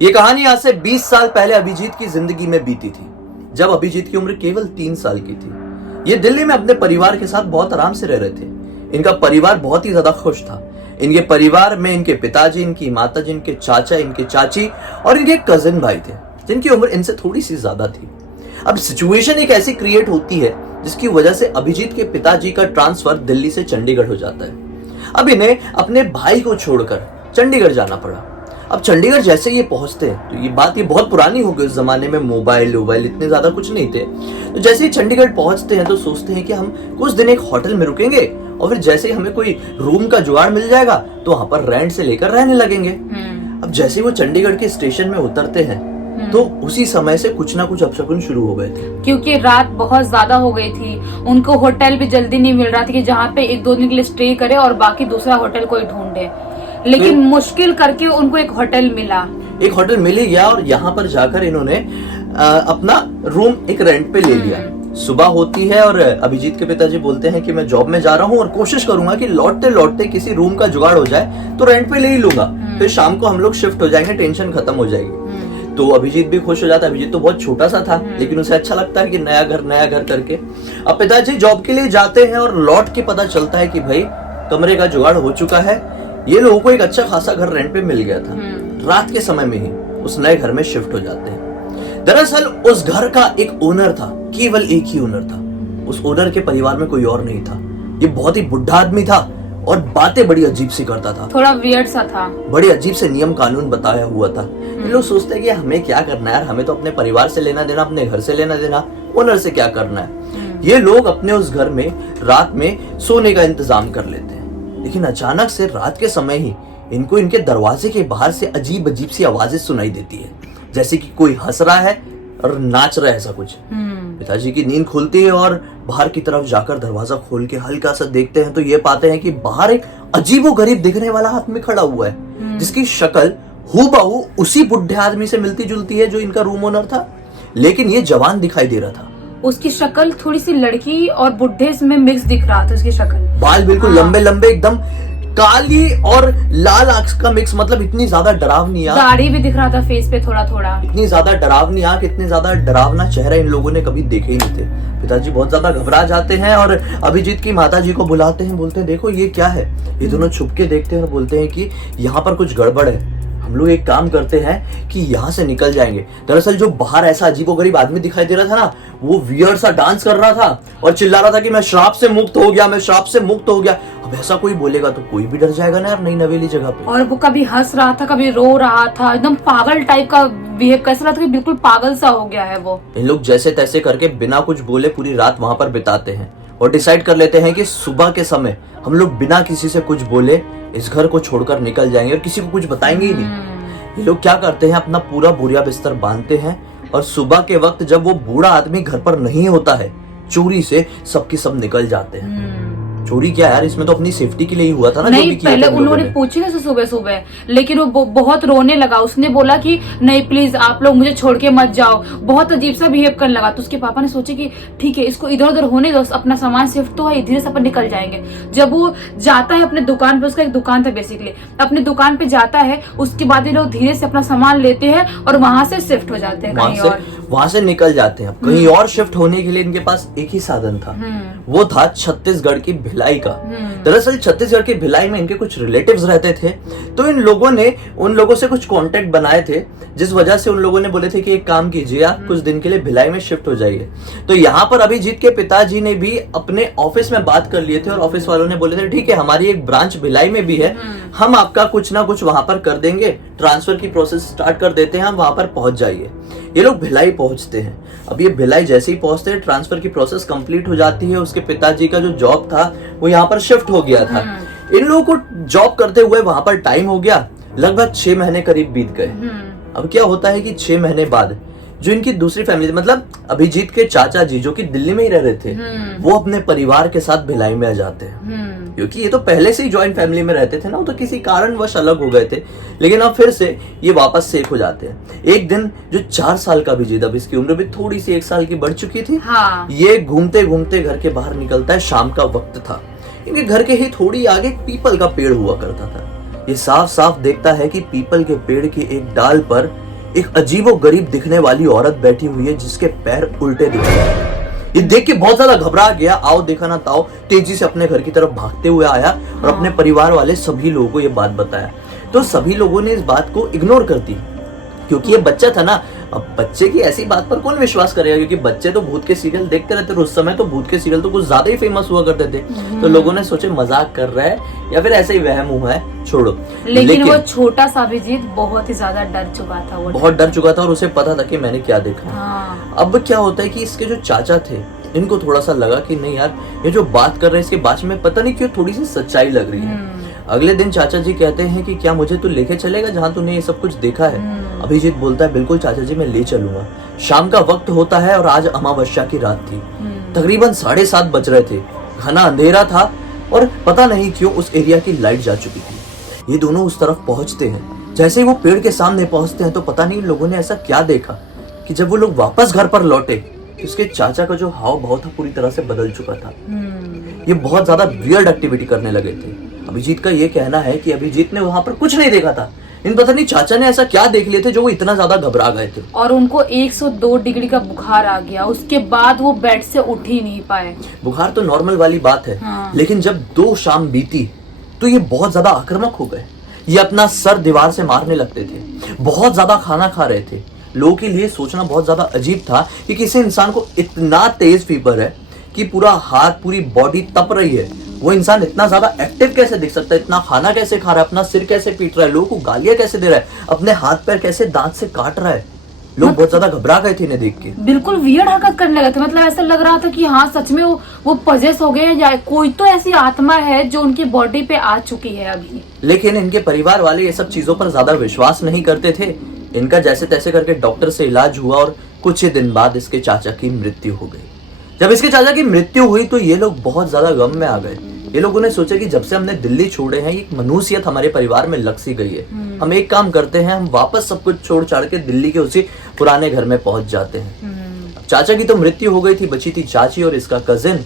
ये कहानी आज से 20 साल पहले अभिजीत की जिंदगी में बीती थी, जब अभिजीत की उम्र केवल 3 साल की थी। ये दिल्ली में अपने परिवार के साथ बहुत आराम से रह रहे थे। इनका परिवार बहुत ही ज्यादा खुश था। इनके परिवार में इनके पिताजी, इनकी माताजी, इनके चाचा, इनके चाची और इनके कजिन भाई थे, जिनकी उम्र इनसे थोड़ी सी ज्यादा थी। अब सिचुएशन एक ऐसी क्रिएट होती है जिसकी वजह से अभिजीत के पिताजी का ट्रांसफर दिल्ली से चंडीगढ़ हो जाता है। अब इन्हें अपने भाई को छोड़कर चंडीगढ़ जाना पड़ा। अब चंडीगढ़ जैसे ये पहुंचते हैं तो ये बहुत पुरानी हो गई। उस जमाने में मोबाइल इतने ज्यादा कुछ नहीं थे। तो जैसे ही चंडीगढ़ पहुंचते हैं तो सोचते हैं कि हम कुछ दिन एक होटल में रुकेंगे और फिर जैसे ही हमें कोई रूम का जुगाड़ मिल जाएगा तो वहां पर रेंट से लेकर रहने लगेंगे। अब जैसे ही वो चंडीगढ़ के स्टेशन में उतरते हैं तो उसी समय से कुछ ना कुछ अपशकुन शुरू हो गए थे, क्योंकि रात बहुत ज्यादा हो गई थी। उनको होटल भी जल्दी नहीं मिल रहा था कि जहाँ पे 1-2 दिन के लिए स्टे करे और बाकी दूसरा होटल कोई ढूंढे। लेकिन मुश्किल करके उनको एक होटल मिला। एक होटल मिल गया और यहाँ पर जाकर इन्होंने अपना रूम एक रेंट पे ले लिया। सुबह होती है और अभिजीत के पिताजी बोलते हैं कि मैं जॉब में जा रहा हूँ और कोशिश करूंगा कि लौटते लौटते किसी रूम का जुगाड़ हो जाए तो रेंट पे ले ही लूंगा, फिर शाम को हम लोग शिफ्ट हो जाएंगे, टेंशन खत्म हो जाएगी। तो अभिजीत भी खुश हो जाता है। अभिजीत तो बहुत छोटा सा था लेकिन उसे अच्छा लगता है कि नया घर करके। अब पिताजी जॉब के लिए जाते हैं और लौट के पता चलता है कि भाई कमरे का जुगाड़ हो चुका है। ये लोगों को एक अच्छा खासा घर रेंट पे मिल गया था। रात के समय में ही उस नए घर में शिफ्ट हो जाते हैं। दरअसल उस घर का एक ओनर था, केवल एक ही ओनर था। उस ओनर के परिवार में कोई और नहीं था। ये बहुत ही बुढ़ा आदमी था और बातें बड़ी अजीब सी करता था, थोड़ा वियर्ड सा था, बड़े अजीब से नियम कानून बताया हुआ था। लोग सोचते हैं कि हमें क्या करना है यार, हमें तो अपने परिवार से लेना देना, अपने घर से लेना देना, ओनर से क्या करना है। ये लोग अपने उस घर में रात में सोने का इंतजाम कर लेते हैं, लेकिन अचानक से रात के समय ही इनको इनके दरवाजे के बाहर से अजीब अजीब सी आवाजें सुनाई देती है, जैसे कि कोई हंस रहा है और नाच रहा है, ऐसा कुछ। पिताजी की नींद खुलती है और बाहर की तरफ जाकर दरवाजा खोल के हल्का सा देखते हैं तो ये पाते हैं कि बाहर एक अजीबोगरीब दिखने वाला आदमी खड़ा हुआ है, जिसकी शक्ल हूबहू उसी बुढ़े आदमी से मिलती जुलती है जो इनका रूम ओनर था, लेकिन ये जवान दिखाई दे रहा था। उसकी शक्ल थोड़ी सी लड़की और बुढ़े में मिक्स दिख रहा था। उसकी शक्ल, बाल बिल्कुल लंबे लंबे, एकदम काली और लाल आंख का मिक्स, मतलब इतनी ज्यादा डरावनी आंख, दाढ़ी भी दिख रहा था फेस पे थोड़ा थोड़ा। इतनी ज्यादा डरावनी आंख, इतने ज्यादा डरावना चेहरा इन लोगों ने कभी देखे ही नहीं थे। पिताजी बहुत ज्यादा घबरा जाते हैं और अभिजीत की माताजी को बुलाते हैं, बोलते हैं देखो ये क्या है। ये दोनों छुप के देखते हैं और बोलते हैं कि यहाँ पर कुछ गड़बड़ है, हम लोग एक काम करते हैं कि यहाँ से निकल जाएंगे। दरअसल जो बाहर ऐसा अजीबोगरीब आदमी दिखाई दे रहा था ना, वो वियर्ड सा डांस कर रहा था और चिल्ला रहा था कि मैं श्राप से मुक्त हो गया, मैं श्राप से मुक्त हो गया। अब ऐसा कोई बोलेगा तो कोई भी डर जाएगा ना यार, नई नवेली जगह पे। और वो कभी हंस रहा था, कभी रो रहा था, एकदम पागल टाइप का बिहेव कैसा रहा था कि बिल्कुल पागल सा हो गया है वो। इन लोग जैसे तैसे करके बिना कुछ बोले पूरी रात वहां पर बिताते हैं और डिसाइड कर लेते हैं कि सुबह के समय हम लोग बिना किसी से कुछ बोले इस घर को छोड़कर निकल जाएंगे और किसी को कुछ बताएंगे ही नहीं। ये लोग क्या करते हैं, अपना पूरा बोरिया बिस्तर बांधते हैं और सुबह के वक्त जब वो बूढ़ा आदमी घर पर नहीं होता है, चोरी से सबके सब निकल जाते हैं। चोरी क्या यार, इसमें तो अपनी सेफ्टी के लिए ही हुआ था ना। नहीं, जो भी किया पहले उन्होंने पूछी ना सुबह सुबह, लेकिन वो बहुत रोने लगा। उसने बोला कि नहीं प्लीज आप लोग मुझे छोड़ के मत जाओ, बहुत अजीब सा बिहेव करने लगा। तो उसके पापा ने सोचे कि ठीक है इसको इधर उधर होने दो, अपना सामान शिफ्ट तो है, धीरे से अपन निकल जाएंगे। जब वो जाता है अपने दुकान पे, उसका एक दुकान था बेसिकली, अपने दुकान पे जाता है, उसके बाद ये लोग धीरे से अपना सामान लेते हैं और वहां से शिफ्ट हो जाते हैं कहीं और, वहां से निकल जाते हैं। कहीं और शिफ्ट होने के लिए इनके पास एक ही साधन था, वो था छत्तीसगढ़ की भिलाई का। दरअसल छत्तीसगढ़ के भिलाई में इनके कुछ रिलेटिव्स रहते थे, तो इन लोगों ने उन लोगों से कुछ कांटेक्ट बनाए थे, जिस वजह से उन लोगों ने बोले थे कि एक काम कीजिए, आप कुछ दिन के लिए भिलाई में शिफ्ट हो जाइए। तो यहाँ पर अभिजीत के पिताजी ने भी अपने ऑफिस में बात कर लिए थे और ऑफिस वालों ने बोले थे ठीक है हमारी एक ब्रांच भिलाई में भी है, हम आपका कुछ ना कुछ वहां पर कर देंगे, ट्रांसफर की प्रोसेस स्टार्ट कर देते हैं, हम वहां पर पहुंच जाइए। ये लोग भिलाई पहुंचते हैं। अब ये भिलाई जैसे ही पहुंचते हैं, ट्रांसफर की प्रोसेस कंप्लीट हो जाती है। उसके पिताजी का जो जॉब था वो यहाँ पर शिफ्ट हो गया था। इन लोगों को जॉब करते हुए वहां पर टाइम हो गया, लगभग 6 महीने करीब बीत गए। अब क्या होता है कि 6 महीने बाद जो इनकी दूसरी फैमिली, मतलब अभिजीत के चाचा जी जो कि दिल्ली में ही रह रहे थे, वो अपने परिवार के साथ भिलाई में आ जाते हैं। क्योंकि ये तो पहले से ही ज्वाइंट फैमिली में रहते थे ना, वो तो किसी कारणवश अलग हो गए थे, लेकिन अब फिर से ये वापस से एक हो जाते हैं। एक दिन जो 4 साल का अभिजीत, अब इसकी उम्र भी थोड़ी सी 1 साल की बढ़ चुकी थी, ये घूमते घूमते घर के बाहर निकलता है। शाम का वक्त था, इनके घर के ही थोड़ी आगे पीपल का पेड़ हुआ करता था। ये साफ साफ देखता है कि पीपल के पेड़ की एक डाल पर एक अजीबो गरीब दिखने वाली औरत बैठी हुई है जिसके पैर उल्टे दिख रहे हैं। ये देख के बहुत ज्यादा घबरा गया। आओ देखा ना ताओ तेजी से अपने घर की तरफ भागते हुए आया और अपने परिवार वाले सभी लोगों को ये बात बताया। तो सभी लोगों ने इस बात को इग्नोर कर दी क्योंकि ये बच्चा था ना। अब बच्चे की ऐसी बात पर कौन विश्वास करेगा, क्योंकि बच्चे तो भूत के सीरियल देखते रहते थे। उस समय तो भूत के सीरियल तो कुछ ज्यादा ही फेमस हुआ करते थे। तो लोगों ने सोचे मजाक कर रहा है या फिर ऐसे ही वहम हुआ है, छोड़ो। लेकिन वो छोटा सा अभिजीत बहुत ही ज्यादा डर चुका था। वो बहुत डर चुका था और उसे पता था कि मैंने क्या देखा। हाँ। अब क्या होता है कि इसके जो चाचा थे इनको थोड़ा सा लगा कि नहीं यार, ये जो बात कर रहे हैं इसके बात में पता नहीं क्यों थोड़ी सी सच्चाई लग रही है। अगले दिन चाचा जी कहते हैं कि क्या मुझे तू लेके चलेगा जहाँ तूने ये सब कुछ देखा है। अभिजीत बोलता है बिल्कुल चाचा जी, मैं ले चलूंगा। शाम का वक्त होता है और आज अमावस्या की रात थी। तकरीबन 7:30 बज रहे थे। घना अंधेरा था और पता नहीं क्यों उस एरिया की लाइट जा चुकी थी। ये दोनों उस तरफ पहुंचते हैं। जैसे ही वो पेड़ के सामने पहुंचते हैं तो पता नहीं लोगों ने ऐसा क्या देखा कि जब वो लोग वापस घर पर लौटे तो उसके चाचा का जो हाव भाव था पूरी तरह से बदल चुका था। ये बहुत ज्यादा वियर्ड एक्टिविटी करने लगे थे। अभिजीत का ये कहना है कि अभिजीत ने वहां पर कुछ नहीं देखा था। इन पता नहीं चाचा ने ऐसा क्या देख लिए थे जो वो इतना ज्यादा घबरा गए थे और उनको 102 डिग्री का बुखार आ गया। उसके बाद वो बेड से उठ ही नहीं पाए। बुखार तो नॉर्मल वाली बात है। हाँ। लेकिन जब 2 शाम बीती तो ये बहुत ज्यादा आक्रामक हो गए। ये अपना सर दीवार से मारने लगते थे। बहुत ज्यादा खाना खा रहे थे। लोगों के लिए सोचना बहुत ज्यादा अजीब था कि किसी इंसान को इतना तेज फीवर है कि पूरा हाथ पूरी बॉडी तप रही है। वो इंसान इतना ज्यादा एक्टिव कैसे दिख सकता है, इतना खाना कैसे खा रहा है, अपना सिर कैसे पीट रहा है, लोगों को गालियां कैसे दे रहा है, अपने हाथ पैर कैसे दांत से काट रहा है। लोग बहुत ज्यादा घबरा गए थे इन्हें देख के। बिल्कुल वियर्ड हरकत करने लगे थे। मतलब ऐसा लग रहा था कि हाँ सच में वो पजेस हो गए या कोई तो ऐसी आत्मा है जो उनकी बॉडी पे आ चुकी है अभी। लेकिन इनके परिवार वाले ये सब चीजों पर ज्यादा विश्वास नहीं करते थे। इनका जैसे तैसे करके डॉक्टर से इलाज हुआ और कुछ ही दिन बाद इसके चाचा की मृत्यु हो गई। जब इसके चाचा की मृत्यु हुई तो ये लोग बहुत ज्यादा गम में आ गए। ये लोगों ने सोचा कि जब से हमने दिल्ली छोड़े हैं एक मनुष्यत हमारे परिवार में लग सी गई है। हम एक काम करते हैं, हम वापस सब कुछ छोड़ छाड़ के दिल्ली के उसी पुराने घर में पहुंच जाते हैं। चाचा की तो मृत्यु हो गई थी, बची थी चाची और इसका कजिन,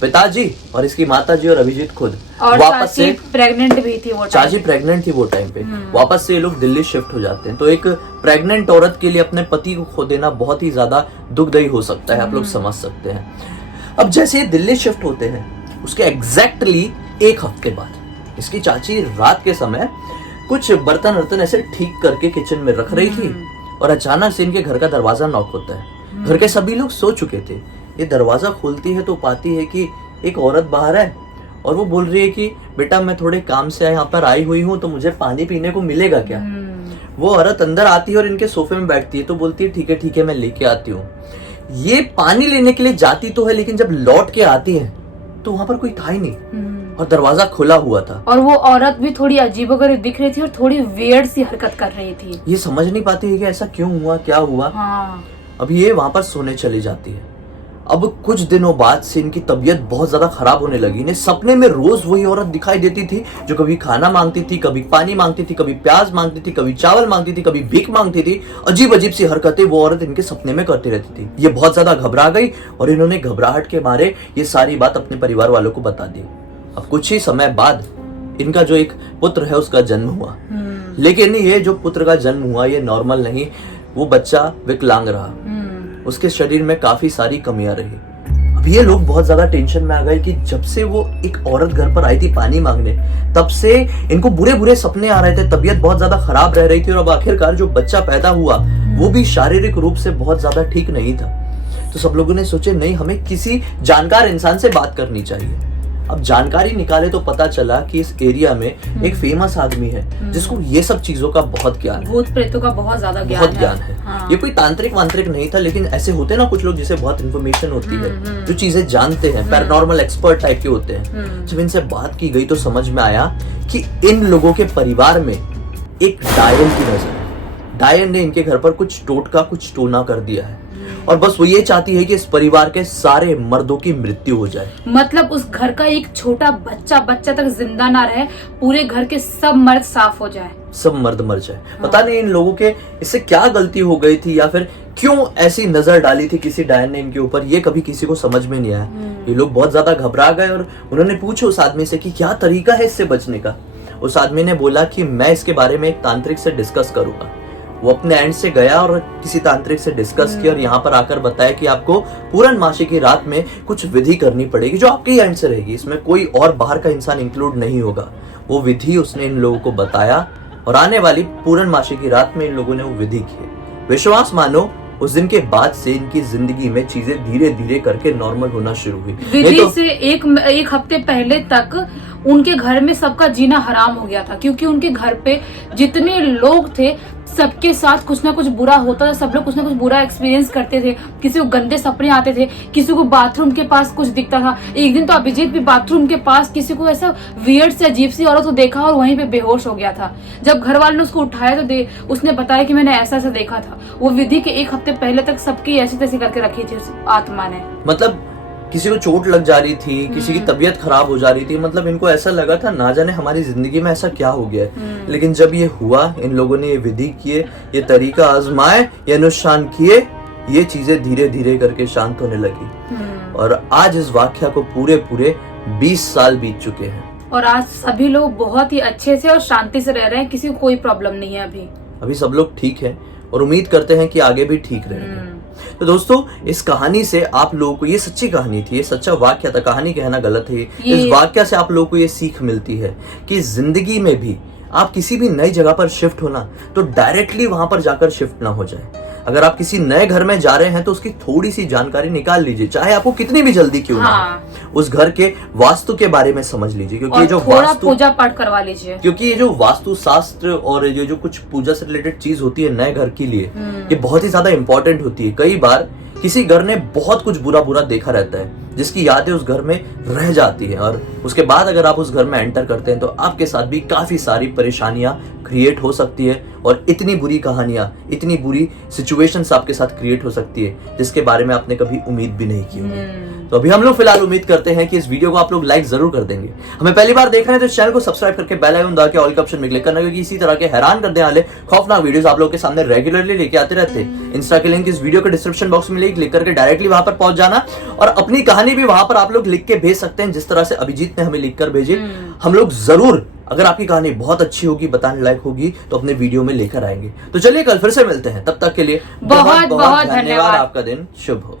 पिताजी और इसकी माताजी और अभिजीत खुद। और वापस से प्रेग्नेंट भी थी वो चाची प्रेग्नेंट थी वो टाइम पे। वापस से ये लोग दिल्ली शिफ्ट हो जाते हैं। तो एक प्रेग्नेंट औरत के लिए अपने पति को खो देना बहुत ही ज्यादा दुखदायी हो सकता है, आप लोग समझ सकते हैं। अब जैसे ये दिल्ली शिफ्ट होते हैं उसके एग्जैक्टली 1 हफ्ते बाद इसकी चाची रात के समय कुछ बर्तन ऐसे ठीक करके किचन में रख रही थी और अचानक से इनके घर का दरवाजा नॉक होता है। घर के सभी लोग सो चुके थे। ये दरवाजा खोलती है तो पाती है कि एक औरत बाहर है और वो बोल रही है कि बेटा मैं थोड़े काम से यहाँ पर आई हुई हूँ तो मुझे पानी पीने को मिलेगा क्या। वो औरत अंदर आती है और इनके सोफे में बैठती है तो बोलती है ठीक है मैं लेके आती हूँ। ये पानी लेने के लिए जाती तो है लेकिन जब लौट के आती है तो वहां पर कोई था ही नहीं और दरवाजा खुला हुआ था। और वो औरत भी थोड़ी अजीबोगरीब दिख रही थी और थोड़ी वियर्ड सी हरकत कर रही थी। ये समझ नहीं पाती है कि ऐसा क्यों हुआ, क्या हुआ। हाँ। अब ये वहां पर सोने चली जाती है। अब कुछ दिनों बाद से इनकी तबीयत बहुत ज्यादा खराब होने लगी। इन्हें सपने में रोज वही औरत दिखाई देती थी जो कभी खाना मांगती थी, कभी पानी मांगती थी, कभी प्याज मांगती थी, कभी चावल मांगती थी, कभी भीख मांगती थी। अजीब अजीब सी हरकतें वो औरत इनके सपने में करती रहती थी। ये बहुत ज्यादा घबरा गई और इन्होंने घबराहट के मारे ये सारी बात अपने परिवार वालों को बता दी। अब कुछ ही समय बाद इनका जो एक पुत्र है उसका जन्म हुआ। लेकिन ये जो पुत्र का जन्म हुआ ये नॉर्मल नहीं, वो बच्चा विकलांग रहा। उसके शरीर में काफी सारी कमियां रही। अब ये लोग बहुत ज्यादा टेंशन में आ गए कि जब से वो एक औरत घर पर आई थी पानी मांगने तब से इनको बुरे सपने आ रहे थे, तबीयत बहुत ज्यादा खराब रह रही थी और अब आखिरकार जो बच्चा पैदा हुआ वो भी शारीरिक रूप से बहुत ज्यादा ठीक नहीं था। तो सब लोगों ने सोचे नहीं हमें किसी जानकार इंसान से बात करनी चाहिए। अब जानकारी निकाले तो पता चला कि इस एरिया में एक फेमस आदमी है जिसको ये सब चीजों का बहुत ज्ञान है, भूत प्रेतों का बहुत ज्यादा ज्ञान है। हाँ। ये कोई तांत्रिक वांत्रिक नहीं था लेकिन ऐसे होते हैं ना कुछ लोग जिसे बहुत इन्फॉर्मेशन होती है, जो चीजें जानते हैं, पैरानॉर्मल एक्सपर्ट टाइप के होते हैं। जब इनसे बात की गई तो समझ में आया कि इन लोगों के परिवार में एक डायन की नजर है। डायन ने इनके घर पर कुछ टोटका कुछ टोना कर दिया है और बस वो ये चाहती है कि इस परिवार के सारे मर्दों की मृत्यु हो जाए। मतलब उस घर का एक छोटा बच्चा तक जिंदा ना रहे, पूरे घर के सब मर्द साफ हो जाए, सब मर्द मर जाए। पता नहीं इन लोगों के इससे क्या गलती हो गई थी या फिर क्यों ऐसी नजर डाली थी किसी डायन ने इनके ऊपर, ये कभी किसी को समझ में नहीं आया। ये लोग बहुत ज्यादा घबरा गए और उन्होंने पूछा उस आदमी से कि क्या तरीका है इससे बचने का। उस आदमी ने बोला कि मैं इसके बारे में एक तांत्रिक से डिस्कस करूंगा। वो अपने एंड से गया और किसी तांत्रिक से डिस्कस किया और यहाँ पर आकर बताया कि आपको पूर्णमासी की रात में कुछ विधि करनी पड़ेगी जो आपके एंड से रहेगी, इसमें कोई और बाहर का इंसान इंक्लूड नहीं होगा। वो विधि उसने इन लोगों को बताया और आने वाली पूर्णमासी की रात में इन लोगों ने वो विधि की। विश्वास मानो उस दिन के बाद से इनकी जिंदगी में चीजें धीरे धीरे करके नॉर्मल होना शुरू हुई। विधि से एक हफ्ते पहले तक उनके घर में सबका जीना हराम हो गया था, क्योंकि उनके घर पे जितने लोग थे सबके साथ कुछ ना कुछ बुरा होता था, सब लोग कुछ ना कुछ बुरा एक्सपीरियंस करते थे। किसी को गंदे सपने आते थे, किसी को बाथरूम के पास कुछ दिखता था। एक दिन तो अभिजीत भी बाथरूम के पास किसी को ऐसा वियर्ड से अजीब सी औरत को देखा और वहीं पे बेहोश हो गया था। जब घर वालों ने उसको उठाया तो उसने बताया कि मैंने ऐसा ऐसा देखा था। वो विधि के एक हफ्ते पहले तक सबकी ऐसी तैसी करके रखी थी उस आत्मा ने। मतलब किसी को चोट लग जा रही थी, किसी की तबीयत खराब हो जा रही थी, मतलब इनको ऐसा लगा था ना जाने हमारी जिंदगी में ऐसा क्या हो गया है। लेकिन जब ये हुआ, इन लोगों ने ये विधि किए, ये तरीका आजमाए, ये अनुष्ठान किए, ये चीजें धीरे धीरे करके शांत होने लगी। और आज इस वाक्या को पूरे 20 साल बीत चुके हैं और आज सभी लोग बहुत ही अच्छे से और शांति से रह रहे हैं, किसी को कोई प्रॉब्लम नहीं है। अभी सब लोग ठीक है और उम्मीद करते हैं कि आगे भी ठीक रहेंगे। तो दोस्तों, इस कहानी से आप लोगों को, ये सच्ची कहानी थी, ये सच्चा वाक्य था, कहानी कहना गलत है। इस वाक्य से आप लोगों को ये सीख मिलती है कि जिंदगी में भी आप किसी भी नई जगह पर शिफ्ट होना तो डायरेक्टली वहां पर जाकर शिफ्ट ना हो जाए। अगर आप किसी नए घर में जा रहे हैं तो उसकी थोड़ी सी जानकारी निकाल लीजिए, चाहे आपको कितनी भी जल्दी क्यों ना। उस घर के वास्तु के बारे में समझ लीजिए, क्योंकि ये जो वास्तु पूजा पाठ करवा लीजिए, क्योंकि ये जो वास्तु शास्त्र और ये जो कुछ पूजा से रिलेटेड चीज होती है नए घर के लिए, ये बहुत ही ज्यादा इंपॉर्टेंट होती है। कई बार किसी घर ने बहुत कुछ बुरा देखा रहता है जिसकी यादें उस घर में रह जाती है, और उसके बाद अगर आप उस घर में एंटर करते हैं तो आपके साथ भी काफी सारी परेशानियां क्रिएट हो सकती है और इतनी बुरी कहानियां, इतनी बुरी सिचुएशंस आपके साथ क्रिएट हो सकती है जिसके बारे में आपने कभी उम्मीद भी नहीं की होगी। तो अभी हम लोग फिलहाल उम्मीद करते हैं कि इस वीडियो को आप लोग लाइक जरूर कर देंगे। हमें पहली बार देख रहे हैं तो चैनल को सब्सक्राइब करके बेल आइकन दबा के ऑल के ऑप्शन में क्लिक करना, क्योंकि इसी तरह के हैरान करने वाले खौफनाक वीडियोस आप लोग के सामने रेगुलरली लेके आते रहते हैं। इंस्टा की लिंक इस वीडियो के डिस्क्रिप्शन बॉक्स में क्लिक करके डायरेक्टली वहां पर पहुंच जाना और अपनी कहानी भी वहां पर आप लोग लिख के भेज सकते हैं, जिस तरह से अभिजीत ने हमें लिख कर भेजी। हम लोग जरूर, अगर आपकी कहानी बहुत अच्छी होगी, बताने लायक होगी, तो अपने वीडियो में लेकर आएंगे। तो चलिए कल फिर से मिलते हैं, तब तक के लिए बहुत बहुत धन्यवाद। आपका दिन शुभ हो।